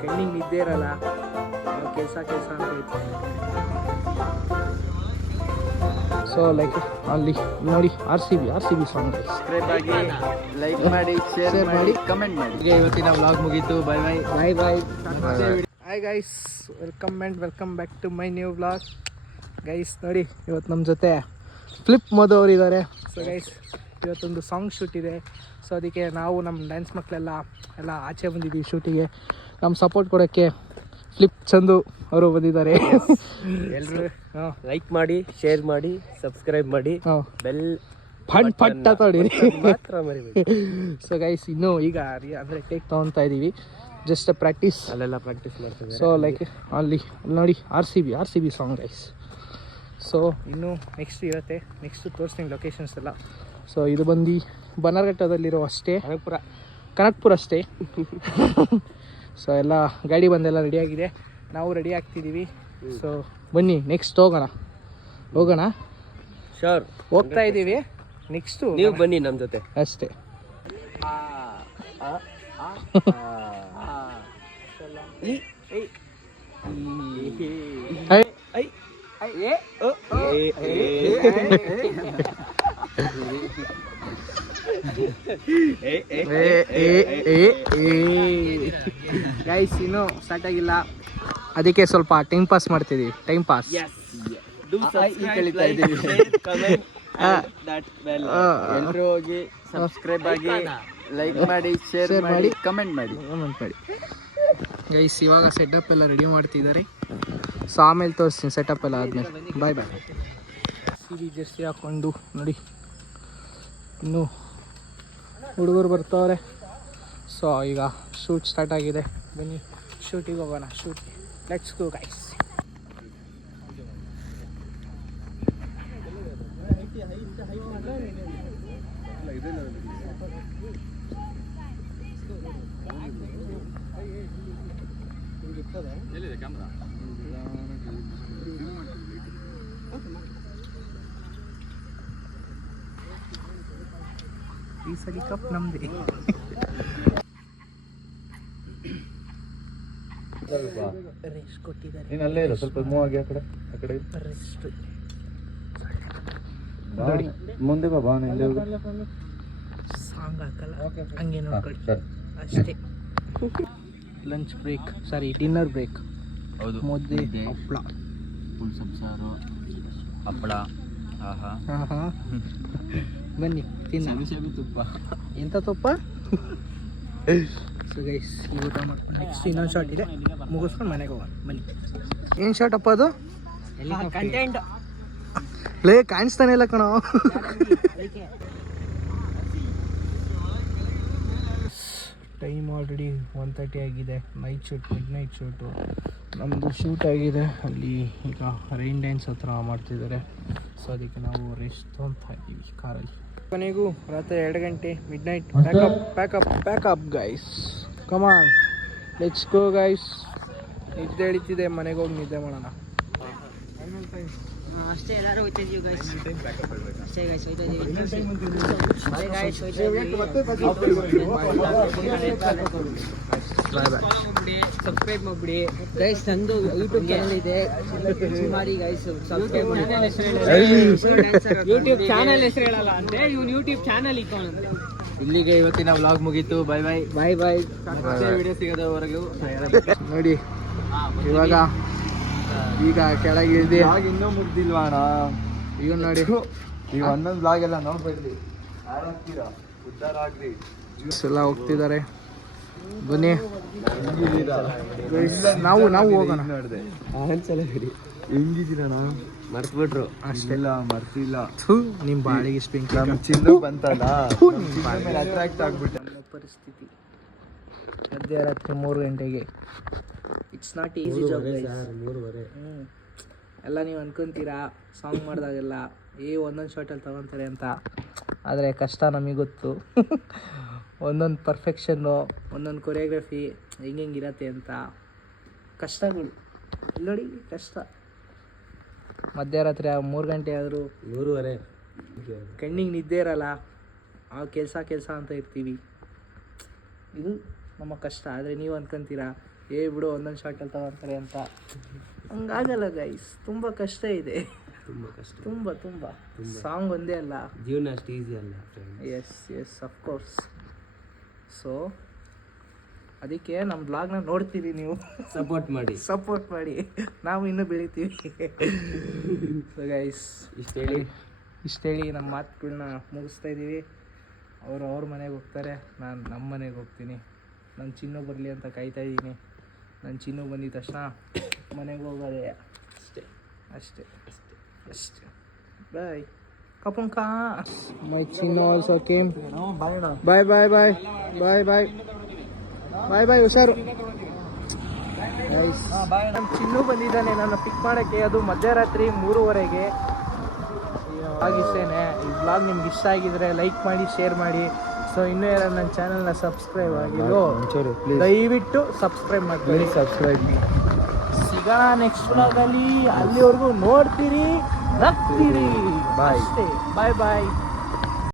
ಕಣ್ಣಿಗೆ ನಿದ್ದೆ ಇರಲ್ಲ, ಕೆಲಸ ಅಂತ ಇತ್ತು. ಸೊ ಲೈಕ್ ಅಲ್ಲಿ ನೋಡಿ R C B song. Subscribe ಆಗಿ, ಲೈಕ್ ಮಾಡಿ, ಶೇರ್ ಮಾಡಿ, ಕಮೆಂಟ್ ಮಾಡಿ. ಇವತ್ತಿನ ವ್ಲಾಗ್ ಮುಗೀತು. Bye. Hi guys, welcome back to my new vlog. Guys ನೋಡಿ, ಇವತ್ತು ನಮ್ಮ ಜೊತೆ ಫ್ಲಿಪ್ ಮೋದು ಅವರು ಇದ್ದಾರೆ. ಸೊ ಗೈಸ್, ಇವತ್ತೊಂದು ಸಾಂಗ್ ಶೂಟ್ ಇದೆ. ಸೊ ಅದಕ್ಕೆ ನಾವು ನಮ್ಮ ಡ್ಯಾನ್ಸ್ ಮಕ್ಕಳೆಲ್ಲ ಆಚೆ ಬಂದಿದ್ದೀವಿ ಶೂಟಿಗೆ. ನಮ್ಮ ಸಪೋರ್ಟ್ ಕೊಡೋಕ್ಕೆ ಫ್ಲಿಪ್ ಚಂದು ಅವರು ಬಂದಿದ್ದಾರೆ. ಎಲ್ಲರೂ ಲೈಕ್ ಮಾಡಿ, ಶೇರ್ ಮಾಡಿ, ಸಬ್ಸ್ಕ್ರೈಬ್ ಮಾಡಿ, ಬೆಲ್ ಪಟ್ ಹೊಡೀರಿ ಮಾತ್ರ ಮರಿಬೇಡಿ. ಸೊ ಗೈಸ್, ಇನ್ನೂ ಈಗ ಅಂದರೆ ಟೇಕ್ ತೊಗೊತಾ ಇದ್ದೀವಿ, ಜಸ್ಟ್ ಪ್ರಾಕ್ಟೀಸ್. ಅಲ್ಲೆಲ್ಲ ಪ್ರಾಕ್ಟೀಸ್ ಮಾಡ್ತೀವಿ. ಸೊ ಲೈಕ್ ಅಲ್ಲಿ ನೋಡಿ R C B song guys. So ಇನ್ನೂ ನೆಕ್ಸ್ಟ್ ಇರುತ್ತೆ, ನೆಕ್ಸ್ಟ್ ತೋರಿಸ್ತೀನಿ ಲೊಕೇಶನ್ಸ್ ಎಲ್ಲ. ಸೊ ಇದು ಬಂದು ಬನ್ನರ್ಘಟ್ಟದಲ್ಲಿರೋ ಅಷ್ಟೇ, ಕನಕ್ಪುರ ಅಷ್ಟೇ. ಸೊ ಎಲ್ಲ ಗಾಡಿ ಬಂದೆಲ್ಲ ರೆಡಿಯಾಗಿದೆ, ನಾವು ರೆಡಿ ಆಗ್ತಿದ್ದೀವಿ. ಸೊ ಬನ್ನಿ ನೆಕ್ಸ್ಟ್ ಹೋಗೋಣ. ಶೋರ್ ಹೋಗ್ತಾ ಇದ್ದೀವಿ. ನೆಕ್ಸ್ಟು ನೀವು ಬನ್ನಿ ನಮ್ಮ ಜೊತೆ ಅಷ್ಟೇ. ಗೈಸ್, ಇನ್ನೂ ಸ್ಟಾರ್ಟ್ ಆಗಿಲ್ಲ, ಅದಕ್ಕೆ ಸ್ವಲ್ಪ ಟೈಮ್ ಪಾಸ್ ಮಾಡ್ತಿದ್ದೀವಿ. ಎಲ್ಲರೂ ಹೋಗಿ ಸಬ್ಸ್ಕ್ರೈಬ್ ಆಗಿ, ಲೈಕ್ ಮಾಡಿ, ಶೇರ್ ಮಾಡಿ, ಕಮೆಂಟ್ ಮಾಡಿ. ಗೈಸ್, ಇವಾಗ ಸೆಟಪ್ ಎಲ್ಲ ರೆಡಿ ಮಾಡ್ತಿದ್ದಾರೆ. ಸೊ ಆಮೇಲೆ ತೋರಿಸ್ತೀನಿ ಸೆಟಪ್ ಎಲ್ಲ ಆದಮೇಲೆ. ಬಾಯ್. ಸಿರಿ ಜರ್ಸಿ ಹಾಕ್ಕೊಂಡು ನೋಡಿ, ಇನ್ನು ಹುಡುಗರು ಬರ್ತಾವ್ರೆ. ಸೊ ಈಗ ಶೂಟ್ ಸ್ಟಾರ್ಟ್ ಆಗಿದೆ, ಬನ್ನಿ ಶೂಟಿಗೆ ಹೋಗೋಣ. Let's go guys. ಈ ಸಲ ಕಪ್ ನಮ್ದೆ. ರೆಸ್ಟ್ ಕೊಟ್ಟಿದ್ದಾರೆ. ಸ್ವಲ್ಪ ಮೂವ್ ಆಗಿ ಆ ಕಡೆ ರೆಸ್ಟ್. ಮುಂದೆ ಬಾ. ಸಾಂಗ್ ಹಾಕಲ್ಲ, ಹಂಗೆ ನೋಡ್ಕೊಳ್ಳಿ ಅಷ್ಟೇ. Lunch break, dinner break. ಹೌದು, ಮುದ್ದೆ, ಹಪ್ಪಳ, ಫುಲ್ ಸಂಸಾರು, ಹಪ್ಪಳ. ಬನ್ನಿ ತಿನ್ನ. ತುಪ್ಪ. ಎಂಥ ತುಪ್ಪ? ಸೊ ಗೈಸ್, ಈ ಊಟ ಮಾಡ್ಕೊಂಡು ನೆಕ್ಸ್ಟ್ ಇನ್ನೊಂದು ಶಾರ್ಟ್ ಇದೆ, ಮುಗಿಸ್ಕೊಂಡು ಮನೆಗೆ ಹೋಗೋಣ. ಬನ್ನಿ. ಏನು ಶಾರ್ಟ್ ಅಪ್ಪ ಅದು? ಕಂಟೆಂಟ್ ಲೇ, ಕಾಣಿಸ್ತಾನೆ ಇಲ್ಲ ಕಣೋ. ಟೈಮ್ ಆಲ್ರೆಡಿ 1:30 ಆಗಿದೆ. ಮಿಡ್ ನೈಟ್ ಶೂಟು ನಮ್ಮದು ಶೂಟ್ ಆಗಿದೆ. ಅಲ್ಲಿ ಈಗ ರೈನ್ ಡ್ಯಾನ್ಸ್ ಹತ್ರ ಮಾಡ್ತಿದ್ದಾರೆ. ಸೊ ಅದಕ್ಕೆ ನಾವು ರೆಸ್ಟ್ ತೊಗೊತಾ ಇದ್ದೀವಿ ಕಾರಲ್ಲಿ. ಕೊನೆಗೂ ರಾತ್ರಿ 2 ಗಂಟೆ, mid night. Pack up guys, come on let's go guys. ನಿದ್ದೆ ಹಿಡಿತಿದೆ, ಮನೆಗೆ ಹೋಗಿ ನಿದ್ದೆ ಮಾಡೋಣ ಅಷ್ಟೇ. ಎಲ್ಲರೂ ಹೋಗ್ತಿದ್ದೀವಿ ಗೈಸ್, ಅಷ್ಟೇ ಗೈಸ್, ಹೋಗ್ತಿದ್ದೀವಿ. ಸಬ್ಸ್ಕ್ರೈಬ್ ಮಾಡಿಬಿಡಿ ಗೈಸ್. ನಂದು ಯೂಟ್ಯೂಬ್ ಚಾನಲ್ ಇದೆ, ಸುಮಾರಿ ಗೈಸ್ ಸಬ್ಸ್ಕ್ರೈಬ್ ಮಾಡಿ. ಯೂಟ್ಯೂಬ್ ಚಾನಲ್ ಹೆಸರು ಹೇಳಲ್ಲ ಅಂತೆ, ಇವನು ಯೂಟ್ಯೂಬ್ ಚಾನಲ್ ಇಕ್ಕೋನಂತೆ. ಇಲ್ಲಿಗೆ ಇವತ್ತಿನ ವ್ಲಾಗ್ ಮುಗೀತು. ಬಾಯ್. ವಿಡಿಯೋ ಸಿಗೋದವರೆಗೂ ನೋಡಿ, ಇವಾಗ ಈಗ ಕೆಳಗೆ ಇಳಿದು ಇನ್ನೂ ಮುಗ್ದಿಲ್ವಾ ಅಣ್ಣ? ಈಗ ನೋಡಿ, ಈಗ ಒಂದೊಂದು ಬ್ಲಾಗ್ ಎಲ್ಲ ನೋಡ್ಬೇಡ್ರಿ, ಹಾಳಾಗ್ತೀರಾ, ಉದ್ಧಾರ ಆಗ್ರಿ. ಜ್ಯೂಸ್ ಎಲ್ಲ ಹೋಗ್ತಿದ್ದಾರೆ. ಬನ್ನಿ ನಾವು ಹೋಗೋಣ. ಬಿಡಿ, ಹೆಂಗಿದ್ದೀರಣ್ಣ? ಮರ್ತ್ಬಿಟ್ರು. ಅಷ್ಟೆಲ್ಲ ಮರ್ತಿಲ್ಲ. ನಿಮ್ಮ ಬಾಳಿಗೆ ಸ್ಪಿಂಕ್ ನಮ್ಮ ಚಿನ್ನ ಬಂತಲ್ಲ, ಅಟ್ರಾಕ್ಟ್ ಆಗ್ಬಿಟ್ಟೆ. ಪರಿಸ್ಥಿತಿ ಮಧ್ಯರಾತ್ರಿ 3 ಗಂಟೆಗೆ. It's not easy job guys. 3:30 ಎಲ್ಲ ನೀವು ಅನ್ಕೊಂತೀರಾ ಸಾಂಗ್ ಮಾಡಿದಾಗೆಲ್ಲ ಒಂದೊಂದು ಶಾರ್ಟಲ್ಲಿ ತೊಗೊತಾರೆ ಅಂತ, ಆದರೆ ಕಷ್ಟ ನಮಗೆ ಗೊತ್ತು. ಒಂದೊಂದು ಪರ್ಫೆಕ್ಷನ್ನು, ಒಂದೊಂದು ಕೊರಿಯೋಗ್ರಫಿ ಹೆಂಗಿರತ್ತೆ ಅಂತ ಕಷ್ಟಗಳು ನೋಡಿ, ಕಷ್ಟ. ಮಧ್ಯರಾತ್ರಿ 3 ಗಂಟೆ ಆದರೂ 3:30 ಕಣ್ಣಿಗೆ ನಿದ್ದೆ ಇರಲ್ಲ, ಆ ಕೆಲಸ ಅಂತ ಇರ್ತೀವಿ. ಇದು ನಮ್ಮ ಕಷ್ಟ. ಆದರೆ ನೀವು ಅನ್ಕೊಂತೀರಾ ಬಿಡು ಒಂದೊಂದು ಶಾರ್ಟಲ್ಲಿ ತಗೊತಾರೆ ಅಂತ. ಹಂಗಾಗಲ್ಲ ಗೈಸ್, ತುಂಬ ಕಷ್ಟ ಇದೆ, ತುಂಬ ಕಷ್ಟ, ತುಂಬ ಸಾಂಗ್ ಒಂದೇ ಅಲ್ಲ, ಜೀವನ ಅಷ್ಟು ಈಸಿ ಅಲ್ಲ. Yes of course. ಸೊ ಅದಕ್ಕೆ ನಮ್ಮ ಬ್ಲಾಗ್ನ ನೋಡ್ತೀರಿ ನೀವು, ಸಪೋರ್ಟ್ ಮಾಡಿ, ನಾವು ಇನ್ನೂ ಬೆಳಿತೀವಿ. ಸೊ ಗೈಸ್ ಇಷ್ಟು ಹೇಳಿ ನಮ್ಮ ಮಾತುಗಳನ್ನ ಮುಗಿಸ್ತಾ ಇದ್ದೀವಿ. ಅವ್ರ ಮನೆಗೆ ಹೋಗ್ತಾರೆ, ನಾನು ನಮ್ಮ ಮನೆಗೆ ಹೋಗ್ತೀನಿ. ನನ್ನ ಚಿನ್ನು ಬರಲಿ ಅಂತ ಕಾಯ್ತಾ ಇದ್ದೀನಿ. ನನ್ನ ಚಿನ್ನು ಬಂದಿದ ತಕ್ಷಣ ಮನೆಗೆ ಹೋಗೋದೆ. ಅಷ್ಟೇ. ಬಾಯ್ ಕಪುಂಕ. ಮೈ ಚಿನ್ನು ಆಲ್ಸೋ ಕೇಮ್. ಬಾಯ್ ಹುಷಾರು. ನಮ್ಮ ಚಿನ್ನು ಬಂದಿದ್ದಾನೆ ನನ್ನ ಪಿಕ್ ಮಾಡೋಕ್ಕೆ, ಅದು ಮಧ್ಯರಾತ್ರಿ 3:30ಗೆ. ಇಷ್ಟೇನೆ. ಈ ಬ್ಲಾಗ್ ನಿಮ್ಗೆ ಇಷ್ಟ ಆಗಿದ್ರೆ ಲೈಕ್ ಮಾಡಿ, ಶೇರ್ ಮಾಡಿ. ಸೊ ಇನ್ನೂ ಯಾರು ನನ್ನ ಚಾನಲ್ನ ಸಬ್ಸ್ಕ್ರೈಬ್ ಆಗಿಲ್ಲ ದಯವಿಟ್ಟು ಸಬ್ಸ್ಕ್ರೈಬ್ ಮಾಡಿ. ಸಿಗೋಣ ನೆಕ್ಸ್ಟ್ ಬ್ಲಾಗಲ್ಲಿ. ಅಲ್ಲಿವರೆಗೂ ನೋಡ್ತೀರಿ, ನಗ್ತೀರಿ. ಬಾಯ್.